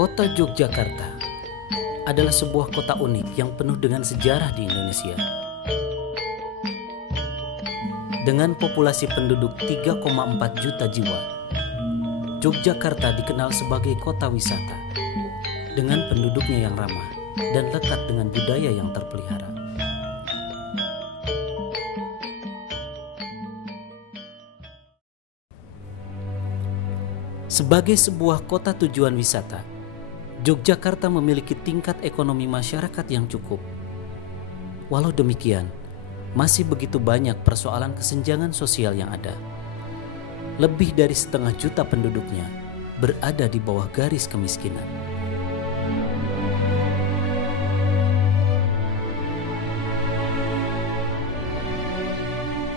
Kota Yogyakarta adalah sebuah kota unik yang penuh dengan sejarah di Indonesia. Dengan populasi penduduk 3,4 juta jiwa, Yogyakarta dikenal sebagai kota wisata dengan penduduknya yang ramah dan lekat dengan budaya yang terpelihara. Sebagai sebuah kota tujuan wisata, Yogyakarta memiliki tingkat ekonomi masyarakat yang cukup. Walau demikian, masih begitu banyak persoalan kesenjangan sosial yang ada. Lebih dari 1,5 juta penduduknya berada di bawah garis kemiskinan.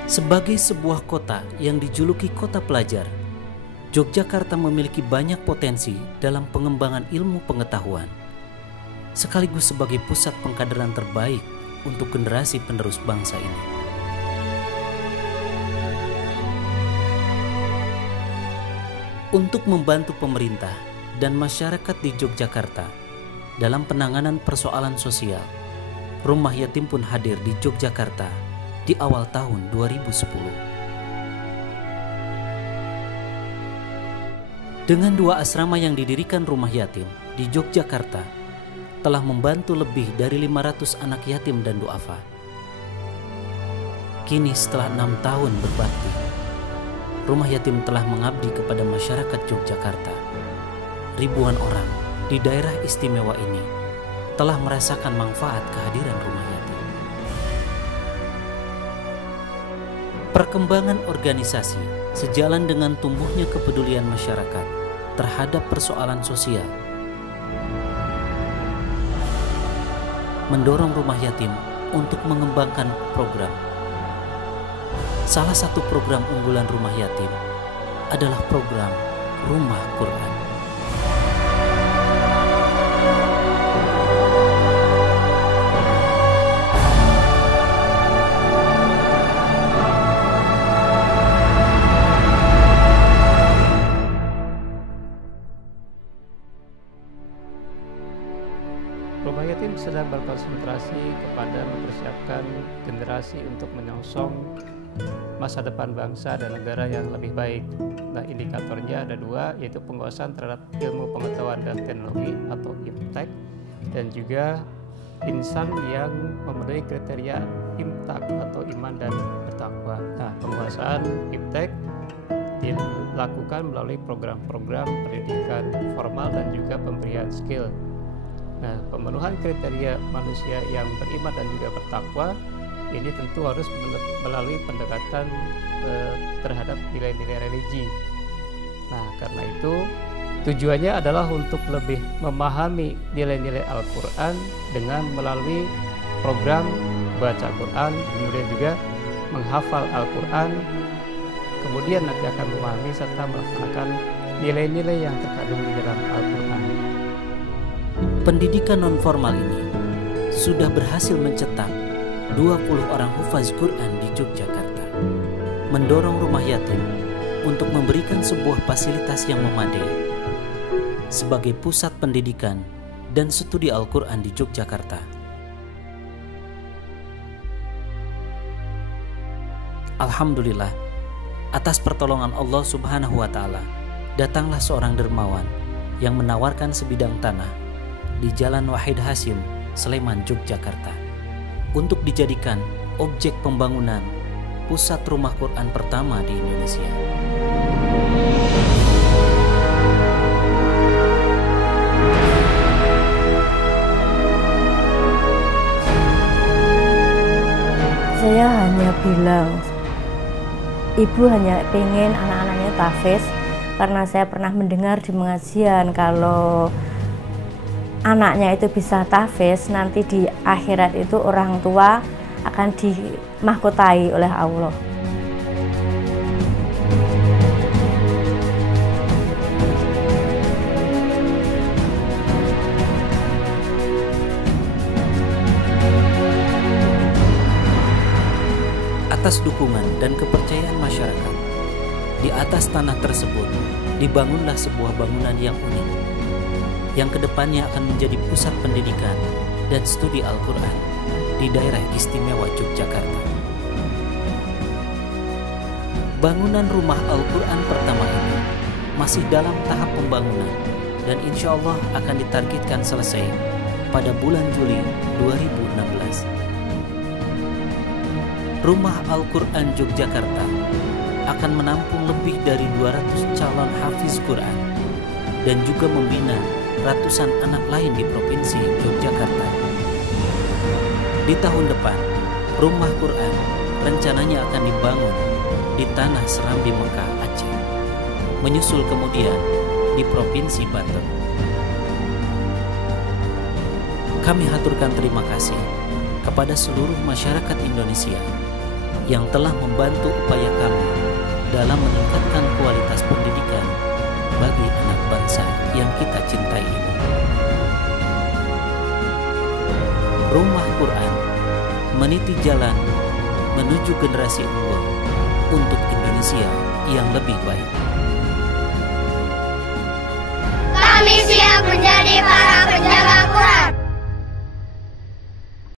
Sebagai sebuah kota yang dijuluki kota pelajar, Yogyakarta memiliki banyak potensi dalam pengembangan ilmu pengetahuan, sekaligus sebagai pusat pengkaderan terbaik untuk generasi penerus bangsa ini. Untuk membantu pemerintah dan masyarakat di Yogyakarta dalam penanganan persoalan sosial, Rumah Yatim pun hadir di Yogyakarta di awal tahun 2010. Dengan 2 asrama yang didirikan Rumah Yatim di Yogyakarta, telah membantu lebih dari 500 anak yatim dan duafa. Kini setelah 6 tahun berbakti, Rumah Yatim telah mengabdi kepada masyarakat Yogyakarta. Ribuan orang di daerah istimewa ini telah merasakan manfaat kehadiran Rumah Yatim. Perkembangan organisasi sejalan dengan tumbuhnya kepedulian masyarakat terhadap persoalan sosial, mendorong Rumah Yatim untuk mengembangkan program. Salah satu program unggulan Rumah Yatim adalah program Rumah Quran. Rumah Yatim sedang berkonsentrasi kepada mempersiapkan generasi untuk menyongsong masa depan bangsa dan negara yang lebih baik. Nah, indikatornya ada 2, yaitu penguasaan terhadap ilmu pengetahuan dan teknologi atau IPTEK, dan juga insan yang memenuhi kriteria IMTAK atau iman dan bertakwa. Nah, penguasaan IPTEK dilakukan melalui program-program pendidikan formal dan juga pemberian skill. Nah, pemenuhan kriteria manusia yang beriman dan juga bertakwa ini tentu harus melalui pendekatan terhadap nilai-nilai religi. Nah, karena itu tujuannya adalah untuk lebih memahami nilai-nilai Al-Quran dengan melalui program baca Quran, kemudian juga menghafal Al-Quran, kemudian nanti akan memahami serta melaksanakan nilai-nilai yang terkandung di dalam Al-Quran. Pendidikan non-formal ini sudah berhasil mencetak 20 orang hufaz Quran di Yogyakarta, mendorong Rumah Yatim untuk memberikan sebuah fasilitas yang memadai sebagai pusat pendidikan dan studi Al-Quran di Yogyakarta. Alhamdulillah, atas pertolongan Allah Subhanahu wa Ta'ala, datanglah seorang dermawan yang menawarkan sebidang tanah di Jalan Wahid Hasyim, Sleman, Yogyakarta, untuk dijadikan objek pembangunan pusat rumah Quran pertama di Indonesia. Saya hanya bilang, ibu hanya pengen anak-anaknya tahfiz, karena saya pernah mendengar di pengajian kalau anaknya itu bisa tahfiz, nanti di akhirat itu orang tua akan dimahkotai oleh Allah. Atas dukungan dan kepercayaan masyarakat, di atas tanah tersebut dibangunlah sebuah bangunan yang unik. yang kedepannya akan menjadi pusat pendidikan dan studi Al-Quran di daerah istimewa Yogyakarta. Bangunan rumah Al-Quran pertama ini masih dalam tahap pembangunan dan insya Allah akan ditargetkan selesai pada bulan Juli 2016. Rumah Al-Quran Yogyakarta akan menampung lebih dari 200 calon hafiz Quran dan juga membina ratusan anak lain di Provinsi Yogyakarta. Di tahun depan, rumah Quran rencananya akan dibangun di Tanah Serambi Mekah, Aceh, menyusul kemudian di Provinsi Banten. Kami haturkan terima kasih kepada seluruh masyarakat Indonesia yang telah membantu upaya kami dalam meningkatkan kualitas pendidikan bagi anak bangsa yang kita cintai ini. Rumah Quran meniti jalan menuju generasi unggul untuk Indonesia yang lebih baik. Kami siap menjadi para penjaga Quran.